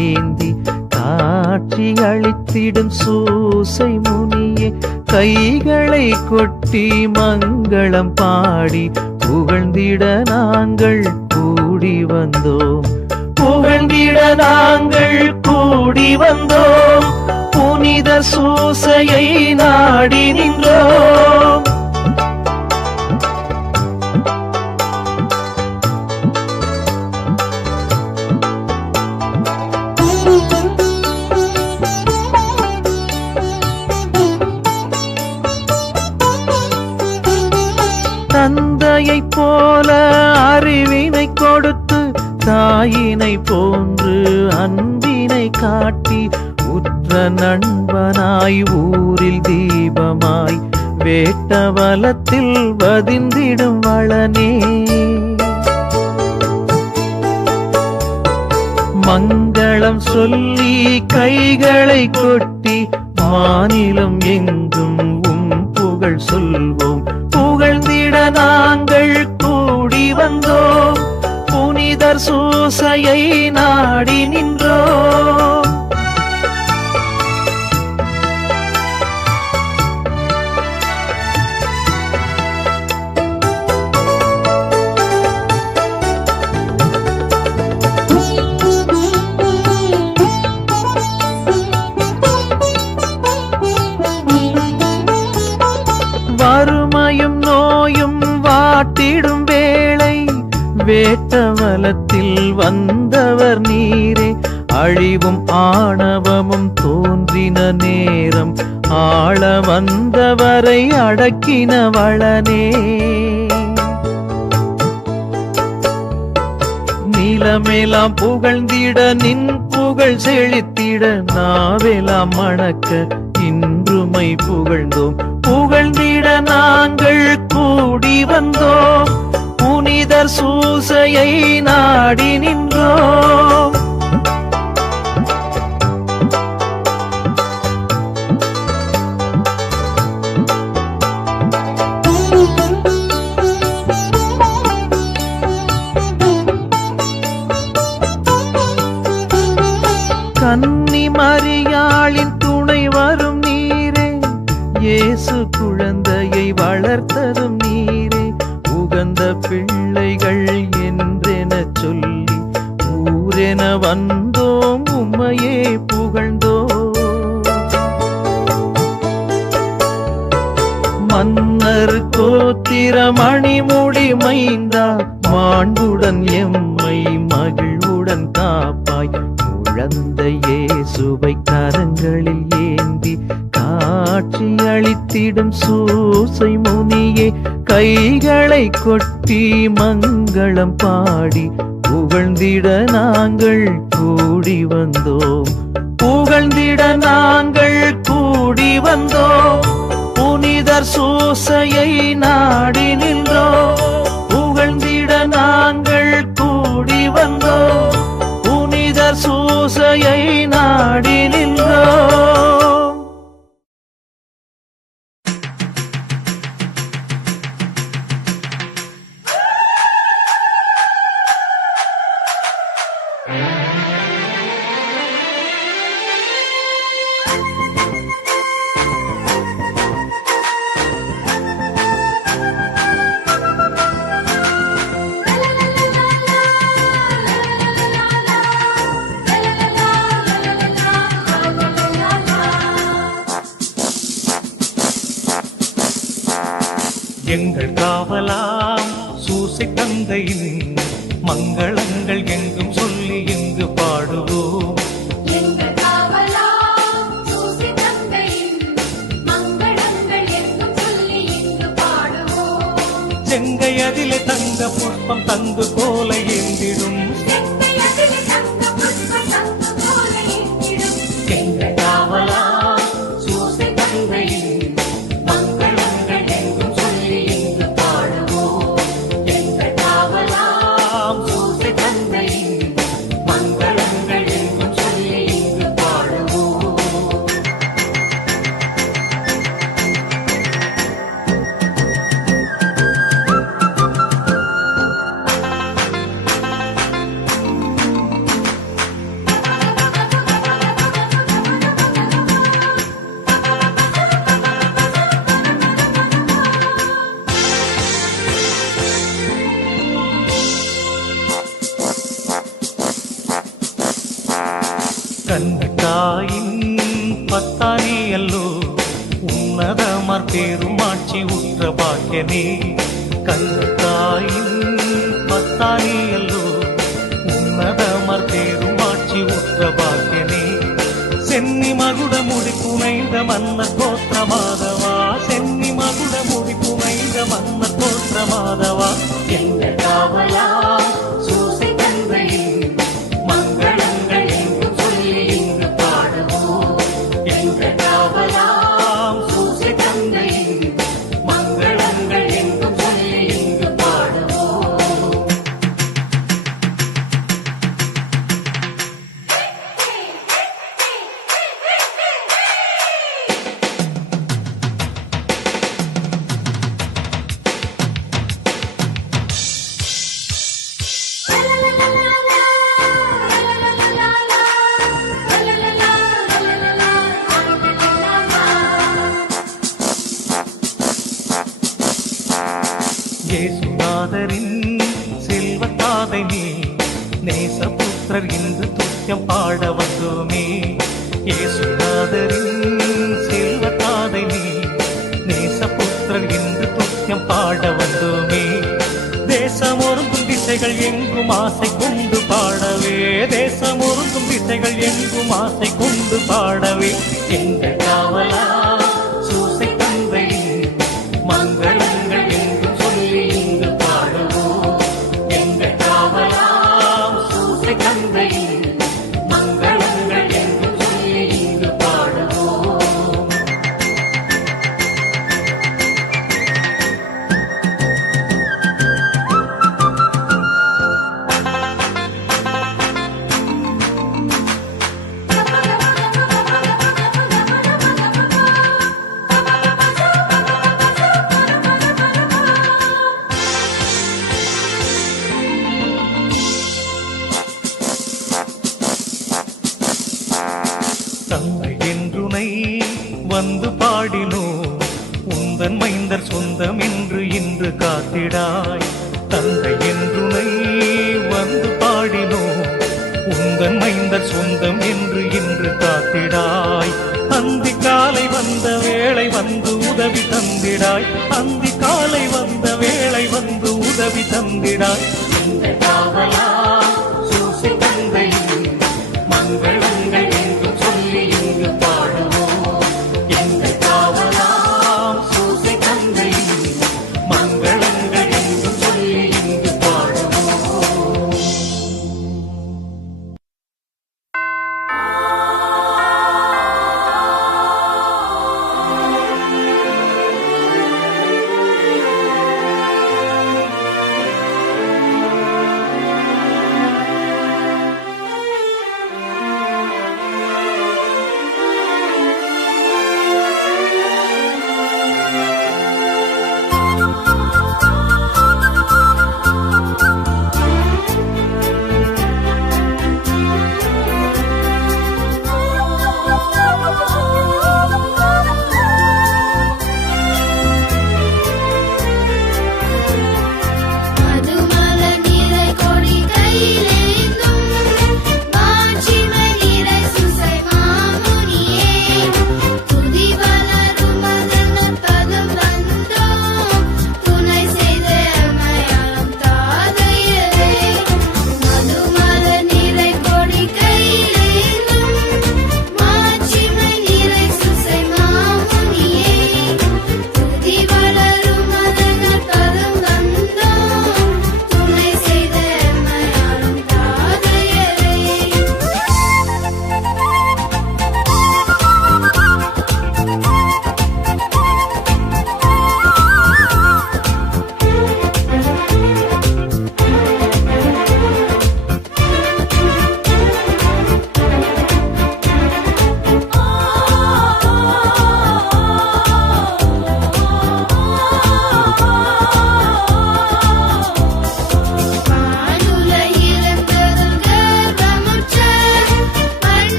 ஏந்தி காட்சி அளித்திடும் சூசை முனியே, கைகளை கொட்டி மங்களம் பாடி புகழ்ந்திட நாங்கள் கூடி வந்தோம். புகழ்ந்திட நாங்கள் கூடி வந்தோம். புனித சூசையை நாடி நின்றோம். தந்தையை போல அறிவினை கொடுத்து தாயினை போன்று அன்பினை காட்டி உற்ற நண்பனாய் ஊரில் தீபமாய் வேட்டவலத்தில் வதிந்திடும் வளனே, மங்களம் சொல்லி கைகளை கொட்டி மாநிலம் எங்கும் புகழ் சொல்வோம். புகழ்ந்திட நாங்கள் கூடி வந்தோம். புனிதர் சூசையை நாடி நின்றோம். வறுமையும் நோயும் வாட்டிடும் வேளை வேட்டவலத்தில் வந்தவர் நீரே, அழிவும் ஆணவமும் தோன்றின நேரம் ஆள வந்தவரை அடக்கின வளனே, நிலமெல்லாம் புகழ்ந்திட நின் புகழ் செழித்திட நாவெல்லாம் மணக்க இன்றுமை புகழ்ந்தோம். புகழ்ந்திட நாங்கள் கூடி வந்தோம். புனிதர் சூசையை நாடி நின்றோம். கன்னி மரியாளின் துணை வரும் நீரே, இயேசு குழந்தையை வளர்த்ததும் நீரே, உகந்த பிள்ளைகள் என்றென சொல்லி ஊரென வந்தோம், உம்மையே புகழ்ந்தோம். மன்னர் கோத்திர மணிமுடி மைந்தா, மாண்புடன் எம்மை மகிழ்வுடன் காப்பாய். குழந்தை இயேசுவை கரங்களில் ஏந்தி காட்சி அளித்திடும் சூசை முனியே, கைகளை கொட்டி மங்களம் பாடி புகழ்ந்திட நாங்கள் கூடி வந்தோம். புகழ்ந்திட நாங்கள் கூடி வந்தோம். புனிதர் சூசையை நாடி நின்றோம். புகழ்ந்திட நாங்கள் கூடி வந்தோம். புனிதர் சூசையை நாடி நின்றோம். எங்கள் காவலாம் சூசை தந்தையின் மங்களங்கள் எங்கும் சொல்லி இங்கு பாடுவோம். எங்கள் காவலாம் சூசை தந்தையின் மங்களங்கள் எங்கும் சொல்லி இங்கு பாடுவோம். செங்கை அதிலே தங்க புஷ்பம் தங்கு போல ஏந்திடும். எங்கள் காவலாம் சூசை தந்தையின் கண்ணத்தாயின் பத்தானியல்லோ உன்னதமர் பெருமாட்சி உற்ற பாக்கியனே. கண்ணத்தாயின் பத்தானியல்லோ உன்னதமர் பெருமாட்சி உற்ற பாக்கியனே. சென்னி மகுட முடி புனைந்த மன்னர் கோத்திர மாதவா, சென்னி மகுட முடி புனைந்த மன்னர் கோத்திர மாதவா, எங்கள் காவலா சூசை தந்தையின் மங்களங்கள் எங்கும் சொல்லி இங்கு பாடுவோம். எங்கள் காவலாம் சூசை தந்தையின் மங்களங்கள் எங்கும் சொல்லி இங்கு பாடுவோம். இயேசுநாதரின் செல்வத்தாதை நீ, நேசபுத்திரர் இன்று துத்தியம் பாட வந்தோமே. இயேசுநாதரின் செல்வத்தாதை நீ, நேசபுத்திரர் இன்று துத்தியம் பாட வந்தோமே. தேசம் ஒருங்கும் திசைகள் எங்கும் ஆசை கொண்டு பாடவே, தேசம் ஒருங்கும் திசைகள் எங்கும் ஆசை கொண்டு பாடவே, எங்கள் காவலா சூசை தந்தையின் மங்களங்கள் எங்கும் சொல்லி இங்கு பாடுவோம். எங்கள் காவலாம் சூசை தந்தையின் மங்களங்கள் எங்கும் சொல்லி இங்கு பாடுவோம். தந்தை என்றுனை வந்து பாடினோ, உந்தன் மைந்தர் சொந்தம் என்று இன்று காத்திடாய். தந்தை என்றுனை வந்து பாடினோ, உந்தன் மைந்தர் சொந்தம் என்று இன்று காத்திடாய். அந்தி காலை வந்த வேளை வந்து உதவி தந்திடாய், அந்தி காலை வந்த வேளை வந்து உதவி தந்திடாய். இந்த காவலா சூசை தந்தையின் மங்களங்கள் எங்கும் சொல்லி இங்கு பாடுவோம். எங்கள் காவலாம் சூசை தந்தையின் மங்களங்கள் எங்கும் சொல்லி இங்கு பாடுவோம்.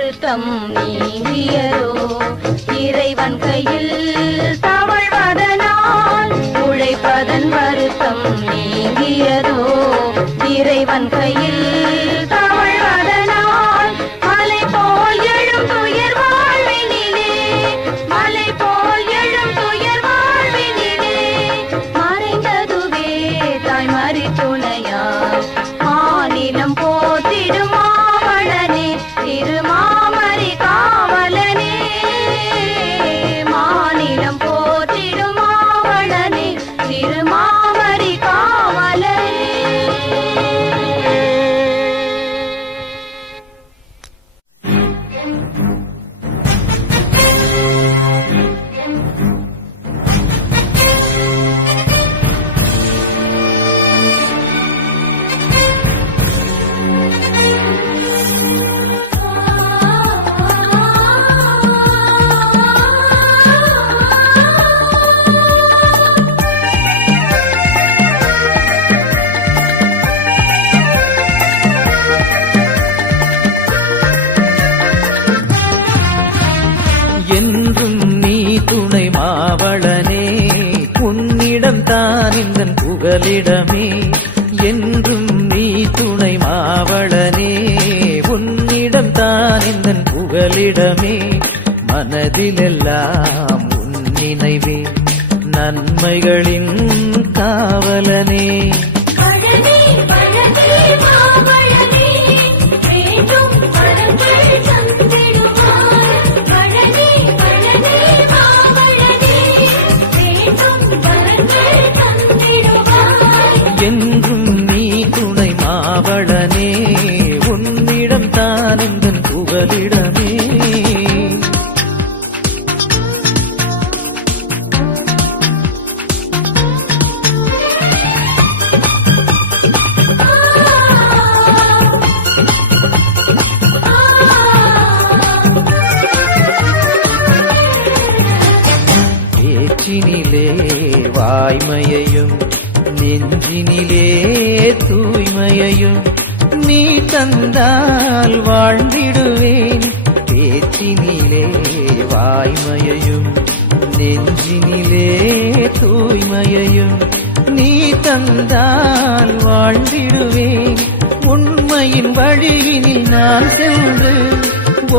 வருத்தம் நீங்கியதோ இறைவன் கையில் தவழ்வதனால் உழைப்பதன் வருத்தம் நீங்கியதோ இறைவன் கையில் தவழ்வதனால் மலை போல் எழும் துயர் வாழ்வினிலே மலை போல் எழும் துயர் வாழ்வினிலே மறைந்ததுவே தாய்மறி துணையாய் மாநிலம் போற்றிடும் மாவளனே திருமாமரி காவலனே மாநிலம் போற்றிடும் மாவளனே திருமாமரி காவலனே. என்றும் நீ துணை மாவளனே உன்னிடம் தான் இந்த புகலிடமே என்றும் நீ துணை மாவளனே உன்னிடம் தான் இந்த புகலிடமே மனதிலெல்லாம் உன் நினைவே நன்மைகளின் காவலனே பழனி பழனி மாவளனே வேண்டும் பழங்கள் தந்திடுவாய் பழனி பழனி மாவளனே வேண்டும் பழங்கள் தந்திடுவாய் என்றும் நீ துணை மாவளனே உன்னிடம் தான் இந்த புகலிடமே பேச்சினிலே வாய்மையையும் நெஞ்சினிலே தூய்மையையும் நீ தந்தால் வாழ்ந்திடுவேன் பேச்சினிலே வாய்மையையும் நெஞ்சினிலே தூய்மையையும் நீ தந்தால் வாழ்ந்திடுவேன் உண்மையின் வழியினில் நான் சென்று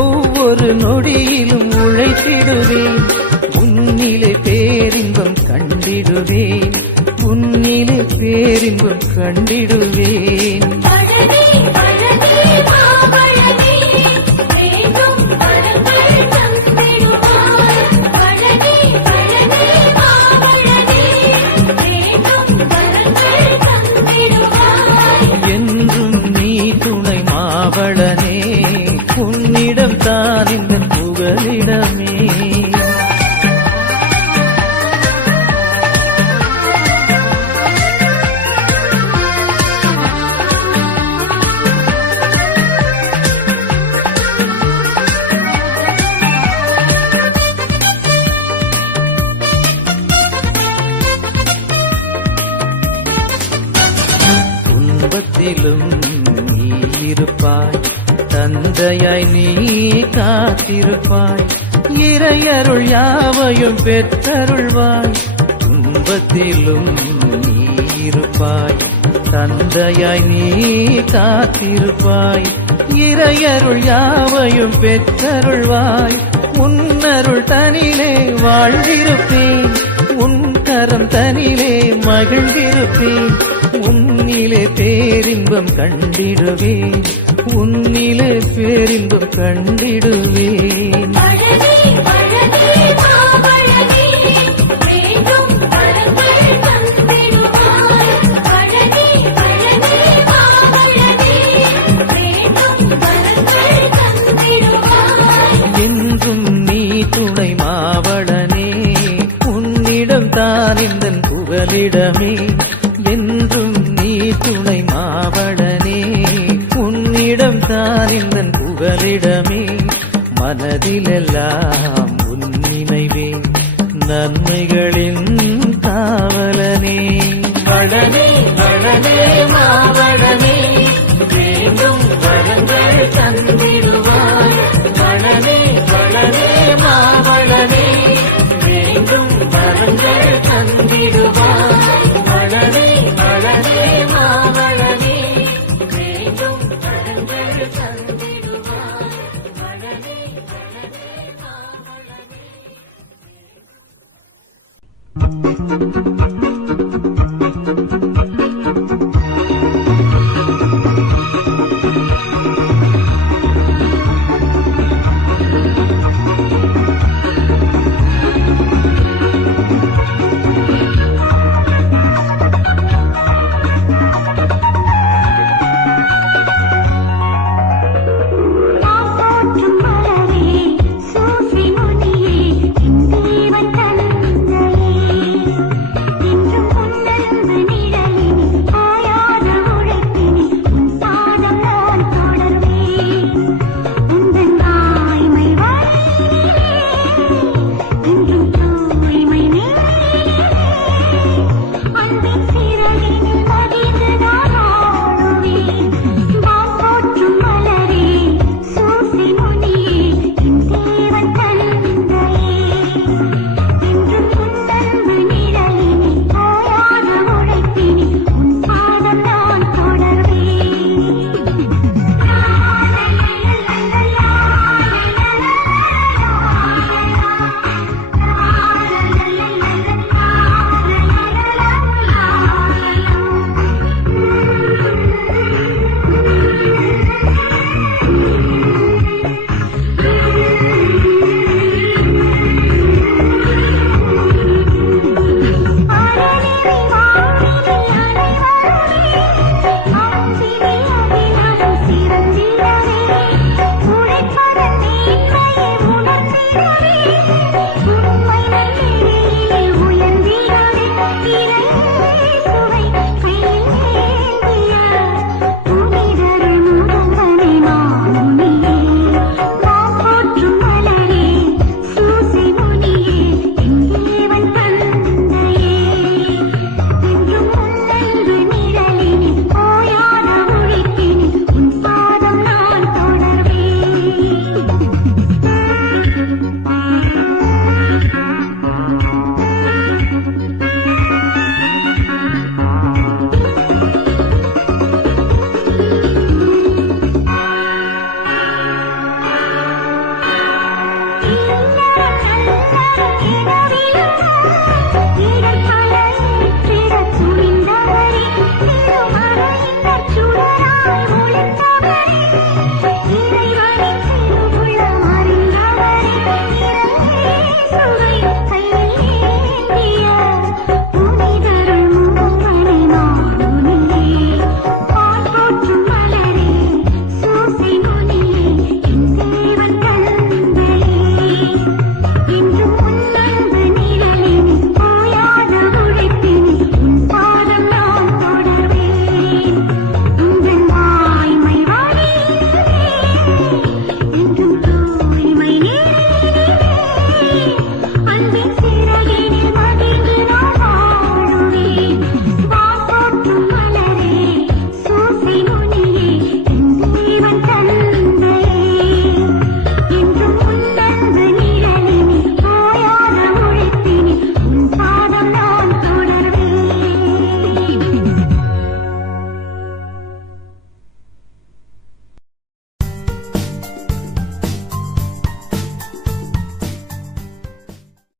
ஒவ்வொரு நொடியிலும் உழைத்திடுவேன் உன்னிலே பேரின்பம் கண்டிடுவேன் உன்னிலே பேரின்பம் கண்டிடுவேன் பழனி பழனி மாவளனே வேண்டும் பழங்கள் தந்திடுவாய் பழனி பழனி மாவளனே வேண்டும் பழங்கள் தந்திடுவாய் என்றும் நீ துணை மாவளனே உன்னிடம் தான் இந்த புகலிடமே துன்பத்திலும் நீ இருப்பாய் தந்தையாய் நீ காத்திருப்பாய் இறையருள் யாவையும் பெற்றருள்வாய் துன்பத்திலும் நீ இருப்பாய் தந்தையாய் நீ காத்திருப்பாய் இறையருள் யாவையும் பெற்றருள்வாய் உன்னருள் தனிலே வாழ்ந்திருப்பேன் உன் கரம் தனிலே மகிழ்ந்திருப்பேன் உன்னிலே பேரின்பம் கண்டிடுவேன் உன்னிலே பேரின்பம் கண்டிடுவேன் பழனி பழனி மாவளனே வேண்டும் பழங்கள் தந்திடுவாய் பழனி பழனி மாவளனே வேண்டும் பழங்கள் தந்திடுவாய் என்றும் நீ துணை மாவளனே உன்னிடம் தான் இந்த புகலிடமே என்றும் நீ துணை மாவளனே உன்னிடம் தான் இந்த புகலிடமே மனதிலெல்லாம் உன் நினைவே நன்மைகளின் காவலனே வளனே வளனே மாவளனே